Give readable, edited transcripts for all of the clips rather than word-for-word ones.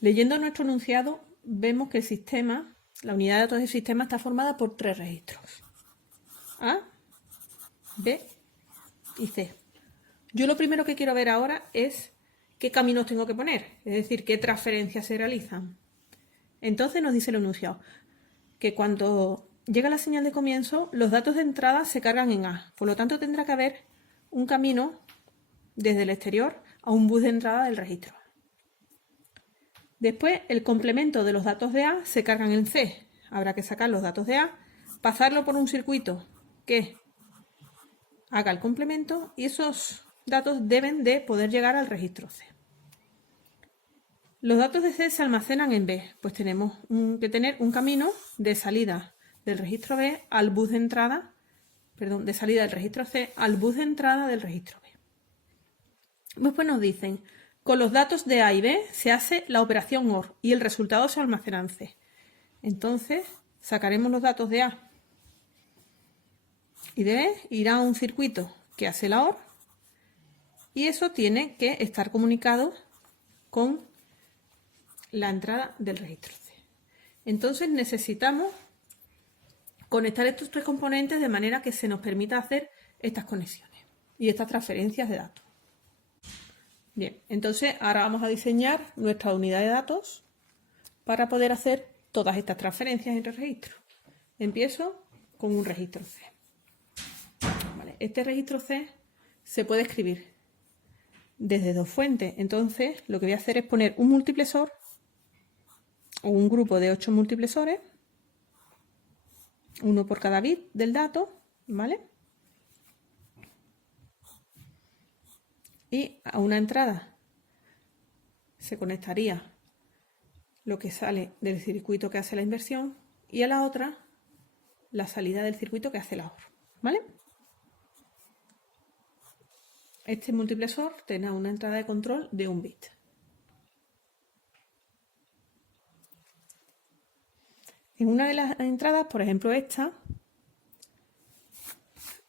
Leyendo nuestro enunciado, vemos que el sistema, la unidad de datos del sistema está formada por 3 registros: A, B y C. Yo lo primero que quiero ver ahora es qué caminos tengo que poner, es decir, qué transferencias se realizan. Entonces nos dice el enunciado que cuando llega la señal de comienzo, los datos de entrada se cargan en A. Por lo tanto, tendrá que haber un camino desde el exterior a un bus de entrada del registro. Después, el complemento de los datos de A se cargan en C. Habrá que sacar los datos de A, pasarlo por un circuito que haga el complemento y esos datos deben de poder llegar al registro C. Los datos de C se almacenan en B, pues tenemos que tener un camino de salida del registro B al bus de entrada, de salida del registro C al bus de entrada del registro B. Después nos dicen, con los datos de A y B se hace la operación OR y el resultado se almacena en C. Entonces, sacaremos los datos de A y de B, irá a un circuito que hace la OR y eso tiene que estar comunicado con la entrada del registro C. Entonces necesitamos conectar estos 3 componentes de manera que se nos permita hacer estas conexiones y estas transferencias de datos. Bien, entonces ahora vamos a diseñar nuestra unidad de datos para poder hacer todas estas transferencias entre registros. Empiezo con un registro C. Vale, este registro C se puede escribir desde 2 fuentes. Entonces lo que voy a hacer es poner un multiplexor o un grupo de 8 multiplexores, uno por cada bit del dato, ¿vale? Y a una entrada se conectaría lo que sale del circuito que hace la inversión y a la otra la salida del circuito que hace la OR, ¿vale? Este multiplexor tendrá una entrada de control de 1 bit. En una de las entradas, por ejemplo esta,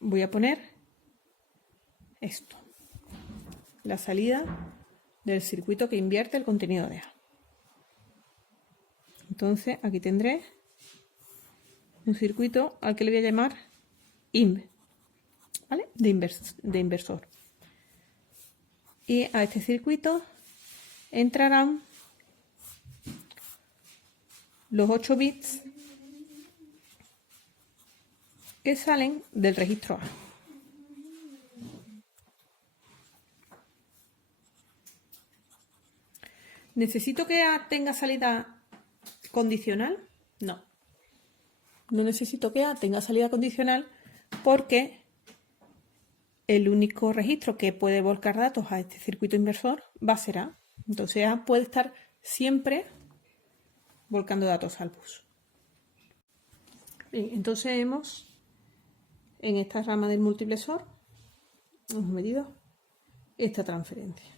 voy a poner esto, la salida del circuito que invierte el contenido de A. Entonces aquí tendré un circuito al que le voy a llamar INV, ¿vale? de inversor. Y a este circuito entrarán los 8 bits que salen del registro A. ¿Necesito que A tenga salida condicional? No. No necesito que A tenga salida condicional porque el único registro que puede volcar datos a este circuito inversor va a ser A. Entonces A puede estar siempre volcando datos al bus. Bien, entonces en esta rama del multiplexor hemos medido esta transferencia.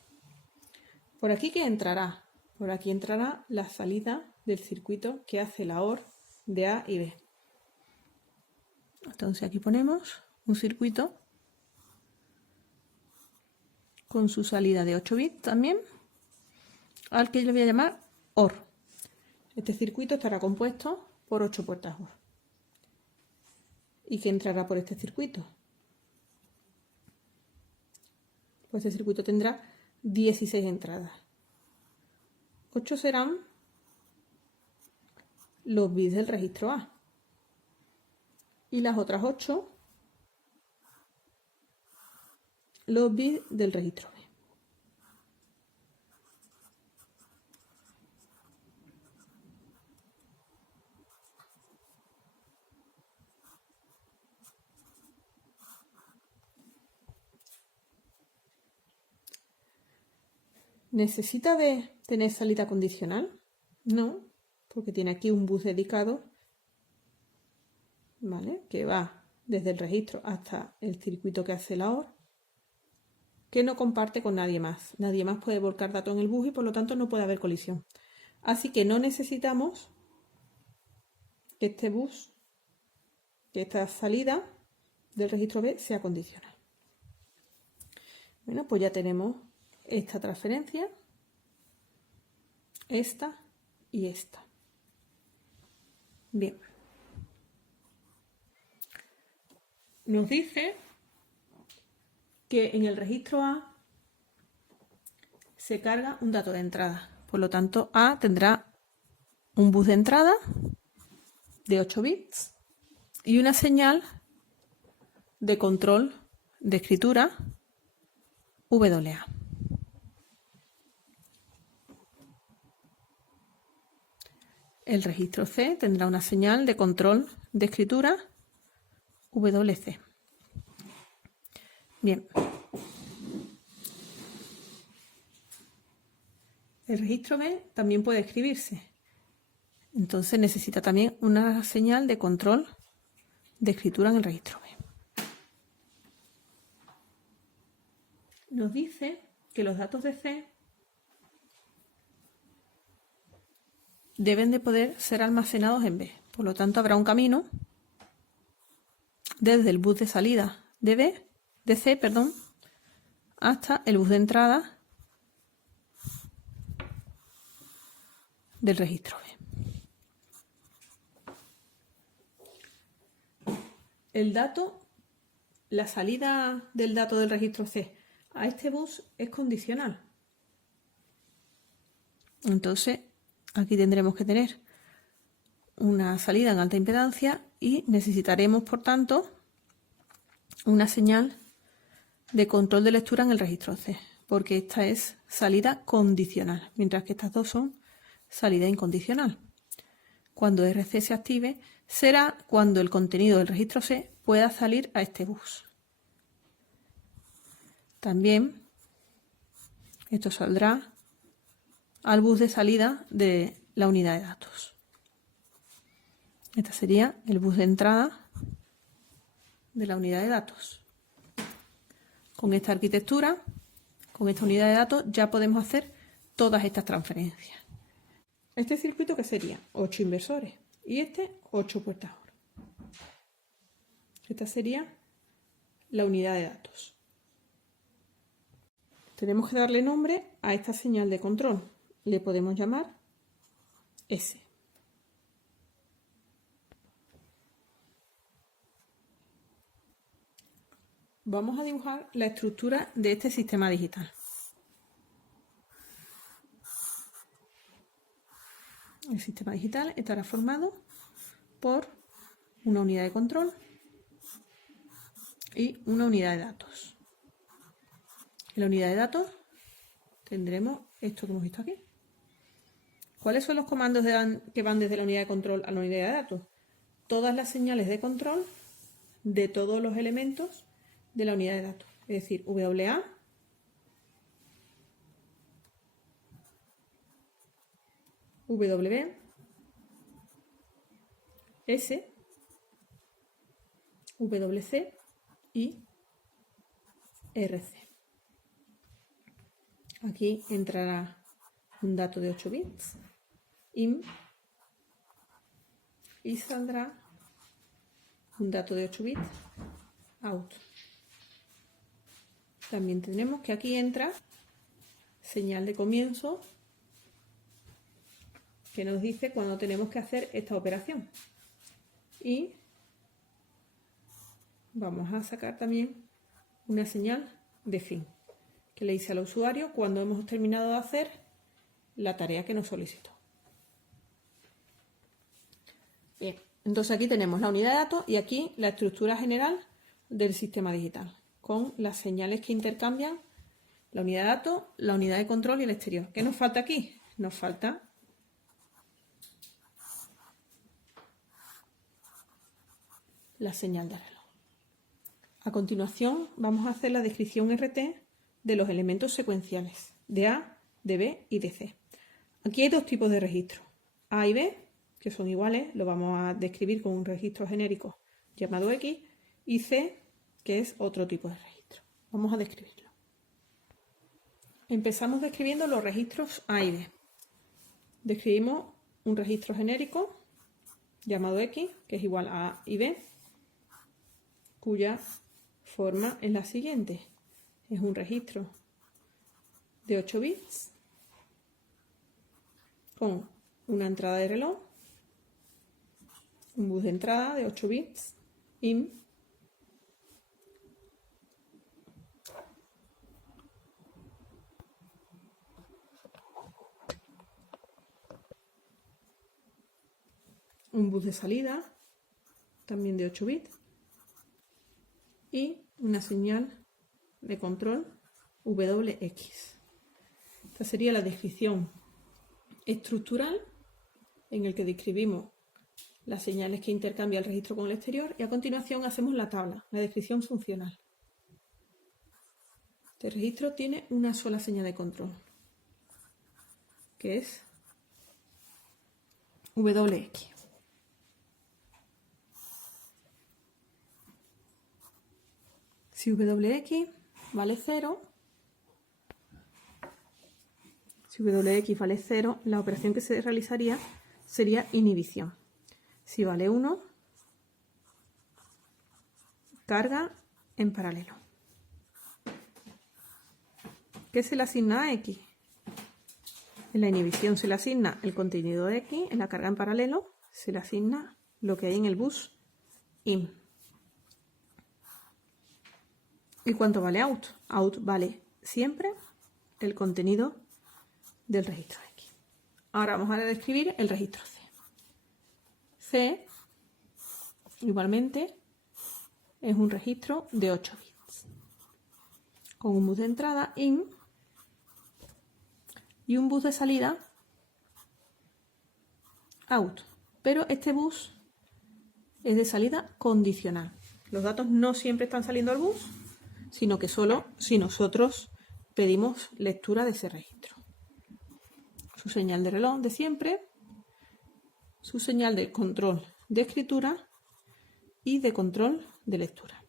¿Por aquí qué entrará? Por aquí entrará la salida del circuito que hace la OR de A y B. Entonces aquí ponemos un circuito con su salida de 8 bits también, al que yo le voy a llamar OR. Este circuito estará compuesto por 8 puertas OR. ¿Y qué entrará por este circuito? Pues este circuito tendrá 16 entradas. 8 serán los bits del registro A. Y las otras 8 los bits del registro B. ¿Necesita de tener salida condicional? No, porque tiene aquí un bus dedicado, ¿vale? Que va desde el registro hasta el circuito que hace la OR, que no comparte con nadie más. Nadie más puede volcar datos en el bus y por lo tanto no puede haber colisión. Así que no necesitamos que este bus, que esta salida del registro B sea condicional. Bueno, pues ya tenemos esta transferencia esta y esta. Bien. Nos dice que en el registro A se carga un dato de entrada. Por lo tanto, A tendrá un bus de entrada de 8 bits y una señal de control de escritura WA. El registro C tendrá una señal de control de escritura WC. Bien. El registro B también puede escribirse. Entonces necesita también una señal de control de escritura en el registro B. Nos dice que los datos de C deben de poder ser almacenados en B. Por lo tanto, habrá un camino desde el bus de salida de C, hasta el bus de entrada del registro B. La salida del dato del registro C a este bus es condicional. Entonces, aquí tendremos que tener una salida en alta impedancia y necesitaremos, por tanto, una señal de control de lectura en el registro C, porque esta es salida condicional, mientras que estas dos son salida incondicional. Cuando RC se active, será cuando el contenido del registro C pueda salir a este bus. También esto saldrá al bus de salida de la unidad de datos. Este sería el bus de entrada de la unidad de datos. Con esta arquitectura, con esta unidad de datos, ya podemos hacer todas estas transferencias. Este circuito, que sería 8 inversores, y este 8 puertas OR. Esta sería la unidad de datos. Tenemos que darle nombre a esta señal de control. Le podemos llamar S. Vamos a dibujar la estructura de este sistema digital. El sistema digital estará formado por una unidad de control y una unidad de datos. En la unidad de datos tendremos esto que hemos visto aquí. ¿Cuáles son los comandos que van desde la unidad de control a la unidad de datos? Todas las señales de control de todos los elementos de la unidad de datos. Es decir, WA, W, S, WC y RC. Aquí entrará un dato de 8 bits, IN, y saldrá un dato de 8 bits, OUT. También tenemos que aquí entra señal de comienzo que nos dice cuándo tenemos que hacer esta operación. Y vamos a sacar también una señal de fin que le dice al usuario cuando hemos terminado de hacer la tarea que nos solicitó. Bien, entonces aquí tenemos la unidad de datos y aquí la estructura general del sistema digital, con las señales que intercambian la unidad de datos, la unidad de control y el exterior. ¿Qué nos falta aquí? Nos falta la señal de reloj. A continuación vamos a hacer la descripción RT de los elementos secuenciales de A, de B y de C. Aquí hay dos tipos de registros, A y B, que son iguales, lo vamos a describir con un registro genérico llamado X, y C, que es otro tipo de registro. Vamos a describirlo. Empezamos describiendo los registros A y B. Describimos un registro genérico llamado X, que es igual a A y B, cuya forma es la siguiente. Es un registro de 8 bits con una entrada de reloj, un bus de entrada de 8 bits, IN, un bus de salida, también de 8 bits, y una señal de control WX. Esta sería la descripción estructural en el que describimos las señales que intercambia el registro con el exterior y a continuación hacemos la tabla, la descripción funcional. Este registro tiene una sola señal de control, que es WX. Si WX vale 0, la operación que se realizaría sería inhibición. Si vale 1, carga en paralelo. ¿Qué se le asigna a X? En la inhibición se le asigna el contenido de X, en la carga en paralelo se le asigna lo que hay en el bus IN. ¿Y cuánto vale out? Out vale siempre el contenido del registro X. Ahora vamos a describir el registro C. C, igualmente, es un registro de 8 bits, con un bus de entrada IN y un bus de salida out. Pero este bus es de salida condicional. Los datos no siempre están saliendo al bus, sino que solo si nosotros pedimos lectura de ese registro. Su señal de reloj de siempre, su señal de control de escritura y de control de lectura.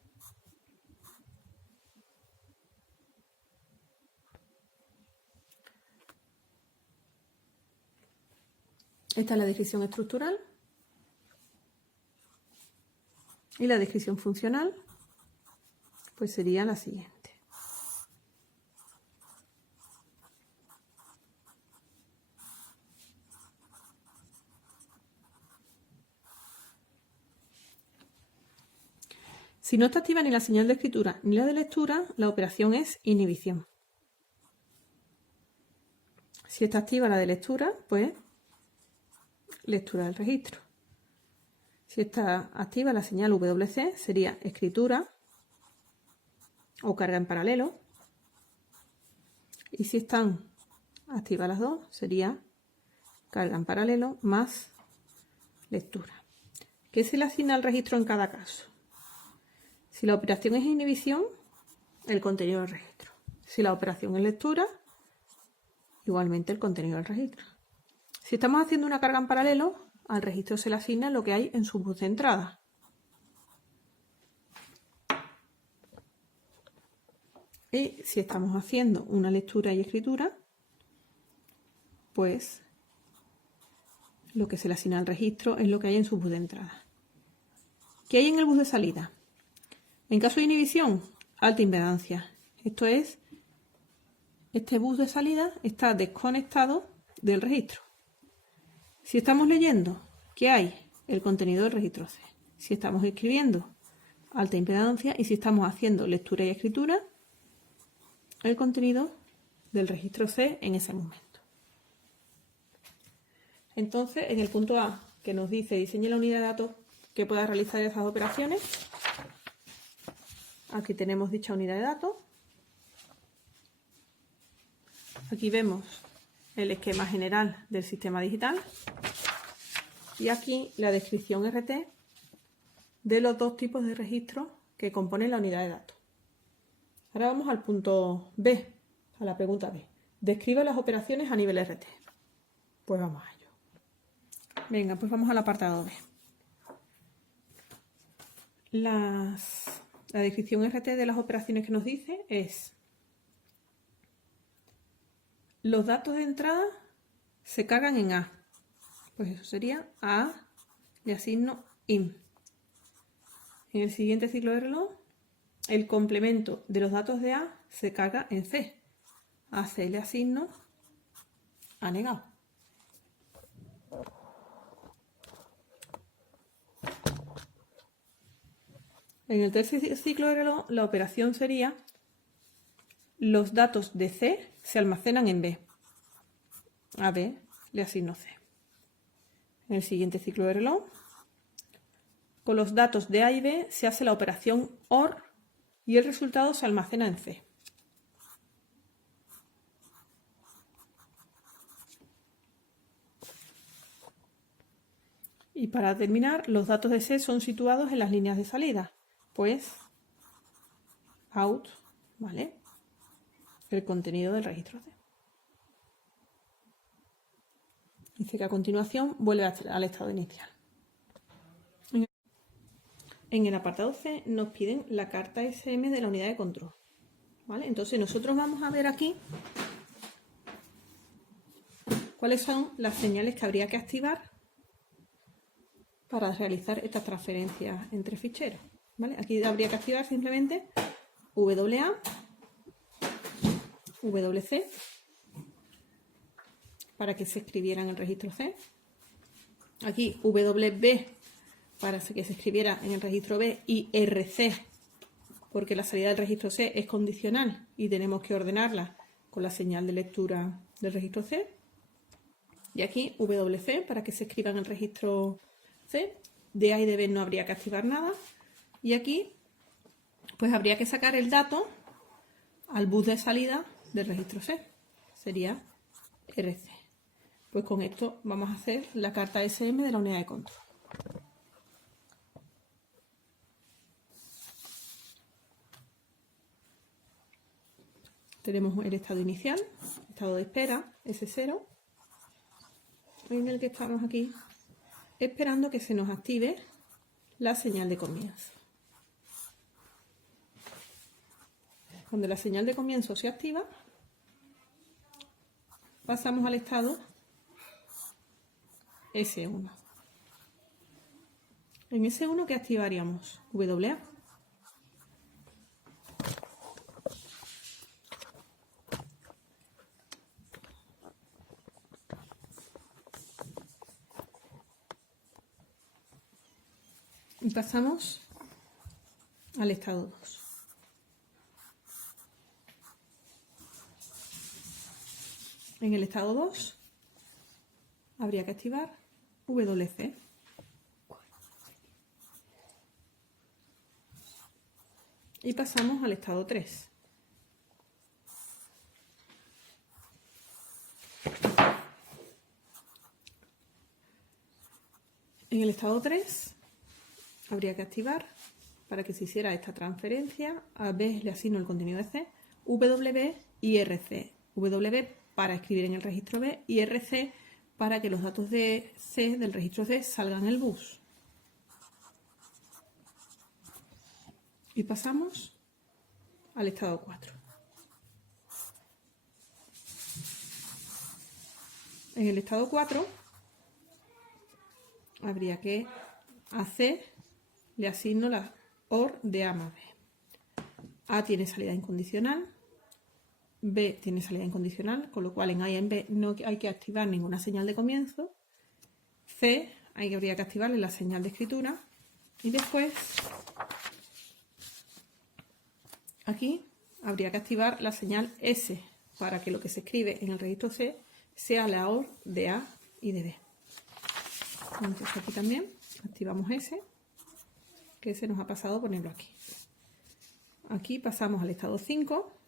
Esta es la descripción estructural y la descripción funcional pues sería la siguiente. Si no está activa ni la señal de escritura ni la de lectura, la operación es inhibición. Si está activa la de lectura, pues lectura del registro. Si está activa la señal WC, sería escritura o carga en paralelo. Y si están activas las dos, sería carga en paralelo más lectura. ¿Qué se le asigna al registro en cada caso? Si la operación es inhibición, el contenido del registro. Si la operación es lectura, igualmente el contenido del registro. Si estamos haciendo una carga en paralelo, al registro se le asigna lo que hay en su bus de entrada. Y si estamos haciendo una lectura y escritura, pues lo que se le asigna al registro es lo que hay en su bus de entrada. ¿Qué hay en el bus de salida? En caso de inhibición, alta impedancia. Esto es, este bus de salida está desconectado del registro. Si estamos leyendo, ¿qué hay? El contenido del registro C. Si estamos escribiendo, alta impedancia. Y si estamos haciendo lectura y escritura, el contenido del registro C en ese momento. Entonces, en el punto A, que nos dice diseñe la unidad de datos que pueda realizar esas operaciones, aquí tenemos dicha unidad de datos. Aquí vemos el esquema general del sistema digital y aquí la descripción RT de los dos tipos de registros que componen la unidad de datos. Ahora vamos al punto B, a la pregunta B. Describe las operaciones a nivel RT. Pues vamos a ello. Venga, pues vamos al apartado B. La descripción RT de las operaciones que nos dice es: los datos de entrada se cargan en A. Pues eso sería a A le asigno IN. En el siguiente ciclo de reloj, el complemento de los datos de A se carga en C. A C le asigno A negado. En el tercer ciclo de reloj, la operación sería: los datos de C se almacenan en B. A B le asigno C. En el siguiente ciclo de reloj, con los datos de A y B se hace la operación OR y el resultado se almacena en C. Y para terminar, los datos de C son situados en las líneas de salida, pues out, ¿vale? El contenido del registro C. Dice que a continuación vuelve al estado inicial. En el apartado C nos piden la carta SM de la unidad de control, ¿vale? Entonces nosotros vamos a ver aquí cuáles son las señales que habría que activar para realizar estas transferencias entre ficheros, ¿vale? Aquí habría que activar simplemente WA, WC, para que se escribiera en el registro C. Aquí WB, para que se escribiera en el registro B, y RC, porque la salida del registro C es condicional y tenemos que ordenarla con la señal de lectura del registro C. Y aquí WC, para que se escriba en el registro C. De A y de B no habría que activar nada. Y aquí pues habría que sacar el dato al bus de salida del registro C. Sería RC. Pues con esto vamos a hacer la carta SM de la unidad de control. Tenemos el estado inicial, estado de espera, S0, en el que estamos aquí esperando que se nos active la señal de comienzo. Cuando la señal de comienzo se activa, pasamos al estado S1. En S1, ¿qué activaríamos? WA. Y pasamos al estado 2. En el estado 2 habría que activar WC. Y pasamos al estado 3. En el estado 3 habría que activar, para que se hiciera esta transferencia, a B le asigno el contenido de C, WB y RC. WB para escribir en el registro B y RC para que los datos de C del registro C salgan en el bus. Y pasamos al estado 4. En el estado 4 habría que a C le asigno la OR de A más B. A tiene salida incondicional, B tiene salida incondicional, con lo cual en A y en B no hay que activar ninguna señal de comienzo. C habría que activarle la señal de escritura y después aquí habría que activar la señal S para que lo que se escribe en el registro C sea la OR de A y de B. Entonces aquí también activamos S, que se nos ha pasado ponerlo aquí. Aquí pasamos al estado 5.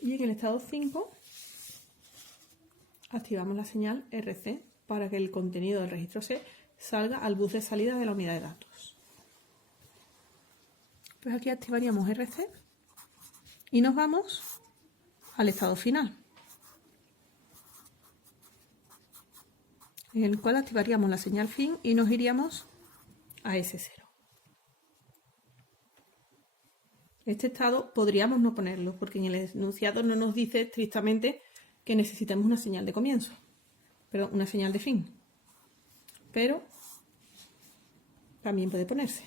Y en el estado 5 activamos la señal RC para que el contenido del registro C salga al bus de salida de la unidad de datos. Pues aquí activaríamos RC y nos vamos al estado final, en el cual activaríamos la señal fin y nos iríamos a S0. Este estado podríamos no ponerlo, porque en el enunciado no nos dice estrictamente que necesitemos una señal de comienzo, perdón, una señal de fin, pero también puede ponerse.